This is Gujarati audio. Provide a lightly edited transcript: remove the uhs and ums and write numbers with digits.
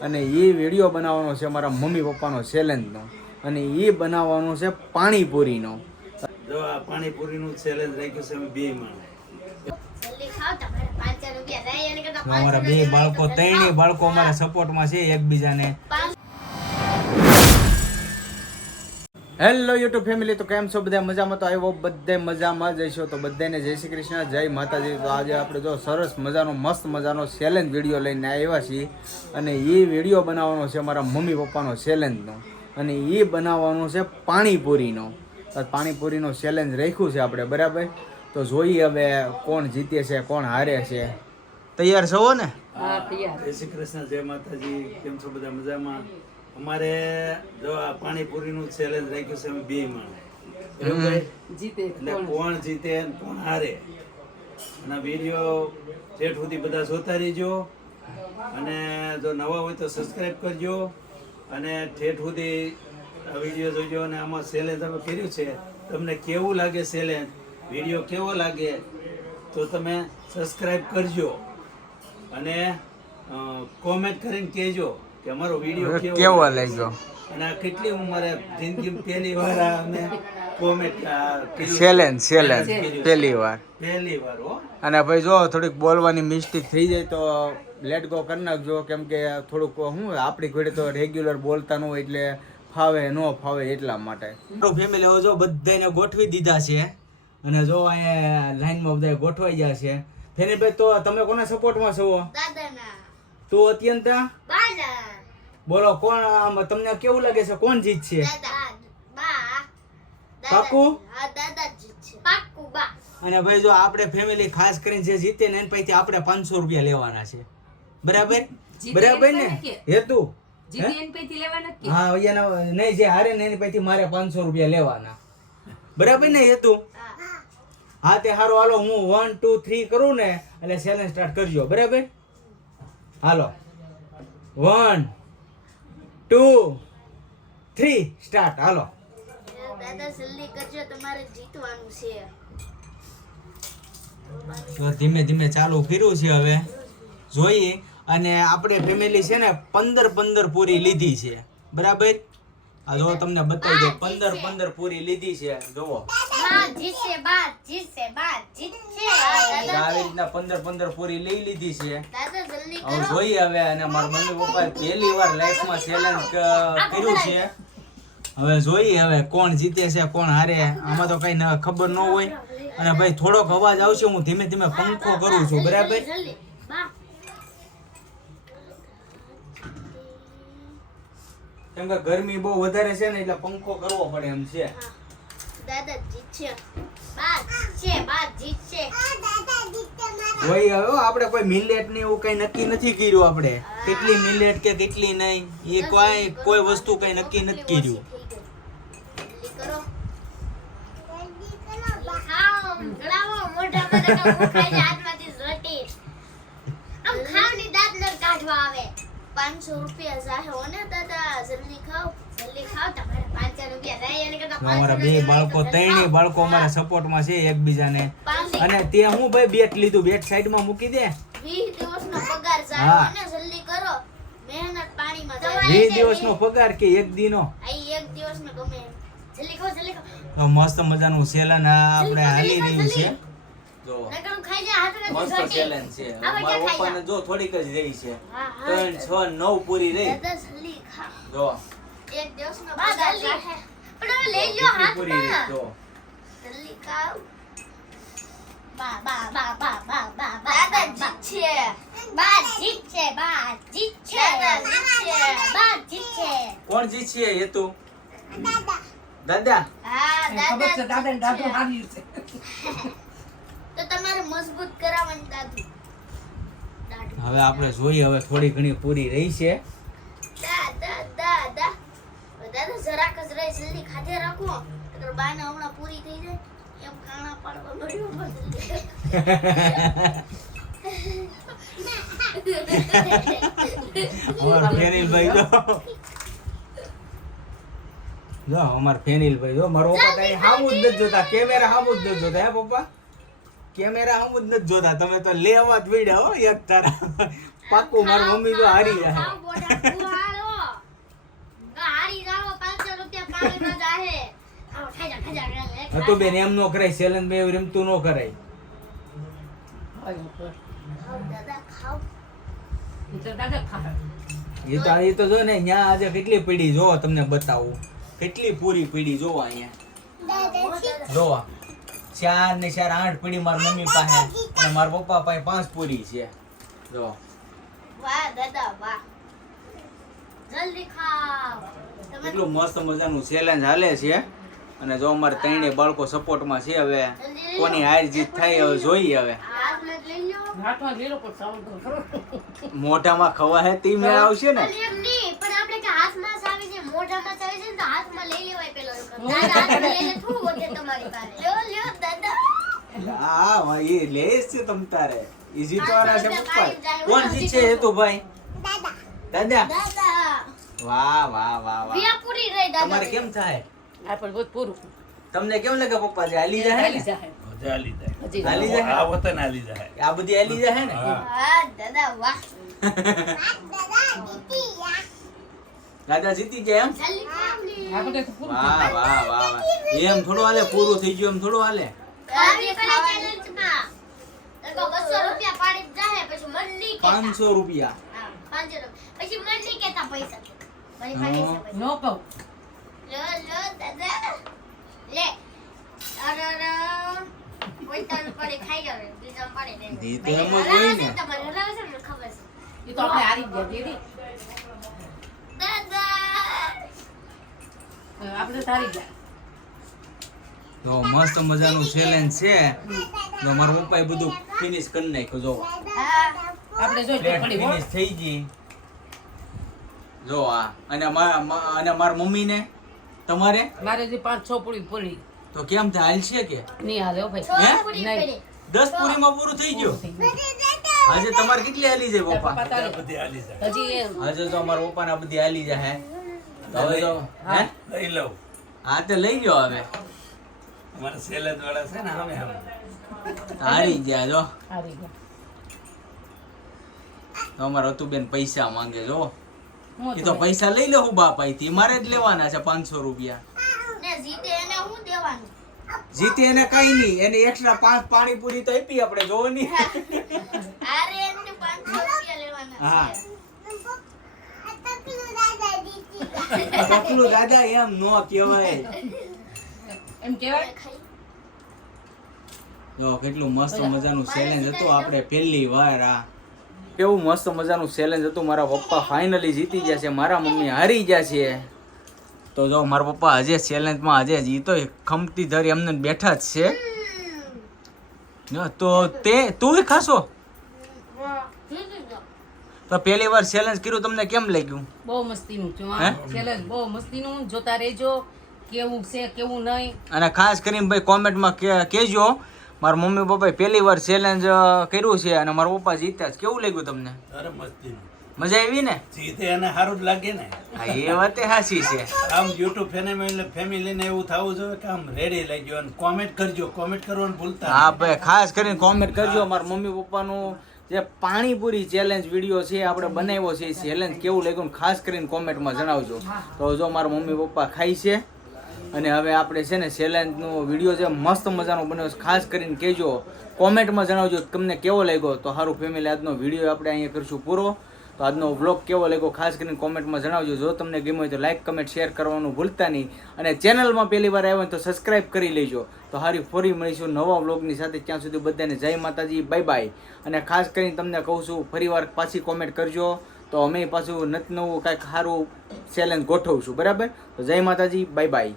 અને એ વિડીયો બનાવવાનો છે મારા મમ્મી પપ્પાનો ચેલેન્જનો, અને એ બનાવવાનો છે પાણીપુરીનો. જો આ પાણીપુરીનું ચેલેન્જ રાખ્યું છે અમે બે માણસ. અમારા બે બાળકો, ત્રણેય બાળકો અમારા સપોર્ટમાં છે એકબીજાને. હેલો યુટ્યુબ ફેમિલી, તો કેમ છો બધા? મજામાં? તો આવ્યો બધે મજામાં જ હશો. તો બધાને જય શ્રી કૃષ્ણ, જય માતાજી. તો આજે આપણે જો સરસ મજાનો મસ્ત મજાનો ચેલેન્જ વિડીયો લઈને આવ્યા છીએ, અને એ વિડીયો બનાવવાનો છે મારા મમ્મી પપ્પાનો ચેલેન્જનો, અને એ બનાવવાનો છે પાણીપુરીનો. પાણીપુરીનો ચેલેન્જ રાખ્યું છે આપણે, બરાબર? તો જોઈએ હવે કોણ જીતે છે, કોણ હારે છે. તૈયાર છો ને? હા, તૈયાર. જય શ્રી કૃષ્ણ, જય માતાજી. કેમ છો બધા? મજામાં? અમારે જો આ પાણીપુરીનું ચેલેન્જ રાખ્યું છે અમે બે માણસ, બરાબર? એટલે કોણ જીતે અને કોણ હારે, અને વિડીયો ઠેઠ સુધી બધા જોતા રહીજો, અને જો નવા હોય તો સબસ્ક્રાઈબ કરજો, અને ઠેઠ સુધી આ વિડીયો જોજો. અને આમાં ચેલેન્જ અમે કર્યું છે, તમને કેવું લાગે ચેલેન્જ, વિડીયો કેવો લાગે તો તમે સબસ્ક્રાઈબ કરજો, અને કોમેન્ટ કરીને કહેજો કે અમારો વિડીયો કેવો લાગ્યો. અને આ કેટલી મારે જિંદગીમાં પહેલી વાર અમે કોમેન્ટ ચેલેન્જ પહેલી વાર હો. અને ભાઈ જો થોડીક બોલવાની મિસ્ટેક થઈ જાય તો લેટ ગો કરી નાખજો, કેમ કે થોડુંક શું આપણી ઘોડે તો રેગ્યુલર બોલતા ન હોય, એટલે ફાવે ન ફાવે એટલા માટે. ફેમિલી હવે જો બધાને ગોઠવી દીધા છે, અને જો અહીંયા લાઈનમાં બધા ગોઠવાઈ ગયા છે. ફેનિલભાઈ, તો તમે કોના સપોર્ટમાં છો? દાદાના. તું અત્યંતા? બોલો કોણ, આમ તમને કેવું લાગે છે, કોણ જીતશે? પાક્કું? અને ભાઈ જો આપણે ફેમિલી ખાસ કરીને જે જીતે ને એની પાસેથી આપણે 500 રૂપિયા લેવાના છે, બરાબર? બરાબર ને હેતુ? હા, નહીં, જે હારે ને એની પાસેથી મારે 500 રૂપિયા લેવાના, બરાબર ને હેતુ? હા, તે હારો. હાલો, હું 1 2 3 કરું ને એટલે ચેલેન્જ સ્ટાર્ટ કરજો, બરાબર? હાલો, 1 2 3 સ્ટાર્ટ. હાલો દાદા, જલ્દી કરજો, તમારે જીતવાનું છે. તો ધીમે ધીમે ચાલુ કર્યું છે, હવે જોઈએ. અને આપણે ફેમિલી છે ને 15 પૂરી લીધી છે, બરાબર? આ જો તમને બતાવી દો, 15 પૂરી લીધી છે. જોવો, આવી રીતના 15 પૂરી લઈ લીધી છે. હવે જોઈએ હવે. અને મારા મમ્મી પપ્પાએ પહેલી વાર લાઈફમાં ચેલેન્જ કર્યું છે. હવે જોઈએ હવે કોણ જીતે છે, કોણ હારે. આમાં તો કઈ ખબર ન હોય. અને ભાઈ થોડોક અવાજ આવશે, હું ધીમે ધીમે પંખો કરું છું, બરાબર? કેમ કે ગરમી બહુ વધારે છે ને, એટલે પંખો કરવો પડે એમ છે. દાદા જીતશે, બા જીતશે. ભાઈ હવે આપણે કોઈ મિલેટ ને એવું કઈ નક્કી નથી કર્યું. આપણે કેટલી મિલેટ કે કેટલી નહીં, એ કોઈ વસ્તુ કઈ નક્કી નથી કર્યું. કાઢવા આવે 500 રૂપિયા જાહે હો ને દાદા, જલ્દી ખાઓ તમારે 500 રૂપિયા જાય. એને કરતા અમારા બે બાળકો, ત્રણેય બાળકો અમારા સપોર્ટમાં છે એકબીજાને. અને તે હું ભાઈ બેટ લીધું, બેટ સાઈડમાં મૂકી દે. 20 દિવસનો પગાર જાય હો ને, જલ્દી કરો. મહેનત પાણીમાં જાય. 20 દિવસનો પગાર કે એક દીનો? આ એક દિવસનો ગમે. જલ્દી ખાઓ. તો મસ્ત મજાનું ચેલેન્જ આપણે હાલી રહ્યું છે. જો નકર ખાઈ જા, હાથ મસ્ત ચેલેન્જ છે. મારા પપ્પાને જો થોડીક જ રહી છે, 3 6 9 પૂરી રહી. દાદા જલ્દી ખા. જો એક દિવસનો પગાર જાય. પણ લઈ લો પૂરી રહી. હાથમાં. જો જલ્દી ખાઓ. દાદા જીતશે. બા જીતશે. કોણ જીતશે? હેતુ? દાદા. હા, દાદા જીતશે. તો તમારે મજબૂત કરાવવાનું દાદુ. હવે આપણે જોઈએ, હવે થોડી ઘણી પૂરી રહી છે. દાદા જરાક જ રહી, જલ્દી ખાધે રાખો. અગર બાને હમણાં પૂરી થઈ જાય એમ ખાણા પાડવા મળ્યું. અમાર ફેનિલભાઈ જો અમાર ફેનિલભાઈ જો, મારો પપ્પા તો હામું જ નથી જોતા, કેમેરા હામું જ નથી જોતા. હે પપ્પા, કેમેરા હામું જ નથી જોતા. તમે તો લેવા જ પડ્યા હો એક તારા. પાક્કું મારી મમ્મી જો હારી જાય ખાવ બોડા કુહાડો. હારી જાઓ 500 રૂપિયા પાણીમાં જાહે. આવો ખાઈ જા. તો બેન એમ નો કરાય ચેલેન્જ બે રમતું નો કરાય ખાવ દાદા ખાવ. એ તો જો ને ન્યા આજે કેટલી પડી જો તમને બતાવું કેટલી પૂરી પડી જો અહીંયા જો 4 ને 4 8 પડી મારી મમ્મી પાસે અને મારા પપ્પા પાસે 5 પૂરી છે જો વાહ દાદા વાહ. જલ્દી ખાવ. તમે કેટલું મસ્ત મજાનું ચેલેન્જ હાલે છે અને જો અમારે ત્રણેય બાળકો સપોર્ટમાં છે હવે કોની હાર જીત થાય હવે જોઈએ હવે હાથમાં લઈ લો. મોઢામાં ખવા હે તી મેળ આવશે ને એમ નહીં, પણ આપણે કે હાથમાં જ આવે છે, મોઢામાં જ આવે છે ને તો હાથમાં લઈ લેવાય પેલો દાદા હાથમાં લઈને થોડું વધે તમારી પાસે. લ્યો દાદા. હા એ લેસ છે તમ તારે ઈ જીતવાના છે પપ્પા કોણ જીતશે હેતુભાઈ દાદા દાદા વાહ વાહ વાહ વાહ વિયા પૂરી રહી દાદા. તમારે કેમ થાય પૂરું તમને કેમ લાગે પપ્પા જે હાલી જાય ને મજા આલી જાય. હાલી જાય આ વતન આલી જાય. આ બધી હાલી જાય ને વાહ દાદા વાહ. દાદા જીતી જાય એમ જલ્દી ખાવ ને. વાહ વાહ વાહ વાહ એમ થોડું હાલે પૂરું થઈ ગયું એમ થોડું હાલે જલ્દી ખાવાની ચેલેન્જમાં. તો 200 રૂપિયા પાડી જ જાહે, પછી મન નહીં કહેતા. 500 રૂપિયા હા, 500 રૂપિયા. પછી મન નહીં કહેતા પૈસા. મારી પાસે છે પૈસા. નો કહું લો દાદા લે. અરે પોતાનું પડે ખાઈ જાવ ને, બીજા પડે દે. દી તો એમ જ હોય ને. તમારે હલાવે છે ને ખબર છે. એ તો આપણે હારી ગયા દીદી દાદા આપણે તો હારી ગયા તો મસ્ત મજાનું ચેલેન્જ છે જો મારા પપ્પાએ બધું ફિનિશ કરી નાખ્યું જો હા આપણે જોઈ પ્લેટ પડી ફિનિશ થઈ ગઈ જો આ અને મારા મમ્મીને તમારે મારે જે 5-6 પૂરી પડી તો કેમ થાય હાલશે કે નહીં હાલે હો ભાઈ છોડ પૂરી નહીં. પડે. 10 પૂરીમાં પૂરું થઈ ગયું આજે તમારે કેટલી હાલી જાય પપ્પા પપ્પા તારે બધી આલી જાય. હજી એ આજે તો અમારા પપ્પાને આ બધી હાલી જાય તો હવે તો હે લઈ લઉં. હા તે લઈ ગયો હવે અમારા સેલેન્જ વાળા છે ને અમે હારી ગયા જો હારી ગયા તો અમારા હતુબેન પૈસા માંગે જો હું એ તો પૈસા લઈ લે હું બાપ અહીંથી મારે જ લેવાના છે 500 રૂપિયા ને જીતે એને હું દેવાનું. જીતે એને કઈ નહીં એને એક્સ્ટ્રા 5 પાણીપુરી તો આપી આપણે જોવો નહીં અરે એને 500 રૂપિયા લેવાના હા. છે. પકલું દાદા એમ નો કહેવાય એમ કહેવાય ખાઈ. જો કેટલું મસ્ત મજાનું ચેલેન્જ હતું આપણે પહેલી વાર આ કેવું મસ્ત મજાનું ચેલેન્જ હતું મારા પપ્પા ફાઇનલી જીતી ગયા છે મારા મમ્મી હારી ગયા છે તો જો મારા પપ્પા હજે ચેલેન્જમાં હજે જીતો ખમતી ધરી એમને બેઠા જ છે જો તો તે તું ખાશો જીતી જાઓ. તો પહેલી વાર ચેલેન્જ કર્યું તમને કેમ લાગ્યું બહુ મસ્તીનું છું હે? હા ચેલેન્જ બહુ મસ્તીનું જોતા રહેજો કેવું છે કેવું નહીં અને ખાસ કરીને ભાઈ કોમેન્ટમાં કહેજો મારા મમ્મી પપ્પાએ પહેલી વાર ચેલેન્જ કર્યું છે અને મારા પપ્પા જીત્યા છે કેવું લાગ્યું તમને અરે મસ્તીનું. મજા આવી ને જીતે એને સારું જ લાગે ને. હા એ વાતે સાચી છે આમ યુટ્યુબ ફેમિલીને એવું થવું જોઈએ કે આમ રેડી લઈ ગયો અને કોમેન્ટ કરજો. કોમેન્ટ કરવાનું ભૂલતા હા ભાઈ ખાસ કરીને કોમેન્ટ કરજો મારા મમ્મી પપ્પાનું જે પાણીપુરી ચેલેન્જ વિડીયો છે આપણે બનાવ્યો છે એ ચેલેન્જ કેવું લાગ્યું ખાસ કરીને કોમેન્ટમાં જણાવજો તો જો મારા મમ્મી પપ્પા ખાય છે અને હવે આપણે છે ને ચેલેન્જનો વિડીયો જે મસ્ત મજાનો બન્યો છે ખાસ કરીને કહેજો કોમેન્ટમાં જણાવજો કે તમને કેવો લાગ્યો તો સારું ફેમિલી આજનો વિડીયો આપણે અહીંયા કરીશું પૂરો તો આજનો વ્લોગ કેવો લાગ્યો ખાસ કરીને કોમેન્ટમાં જણાવજો જો તમને ગમ્યો હોય તો લાઈક કમેન્ટ શેર કરવાનું ભૂલતા નહીં અને ચેનલમાં પહેલી વાર આવ્યો હોય તો સબસ્ક્રાઈબ કરી લેજો તો સારી ફરી મળીશું નવા વ્લોગની સાથે ત્યાં સુધી બધાને જય માતાજી બાય બાય અને ખાસ કરીને તમને કહું છું ફરીવાર પાછી કોમેન્ટ કરજો તો અમે પાછું નવું કાંઈક સારું ચેલેન્જ ગોઠવશું બરાબર તો જય માતાજી બાય બાય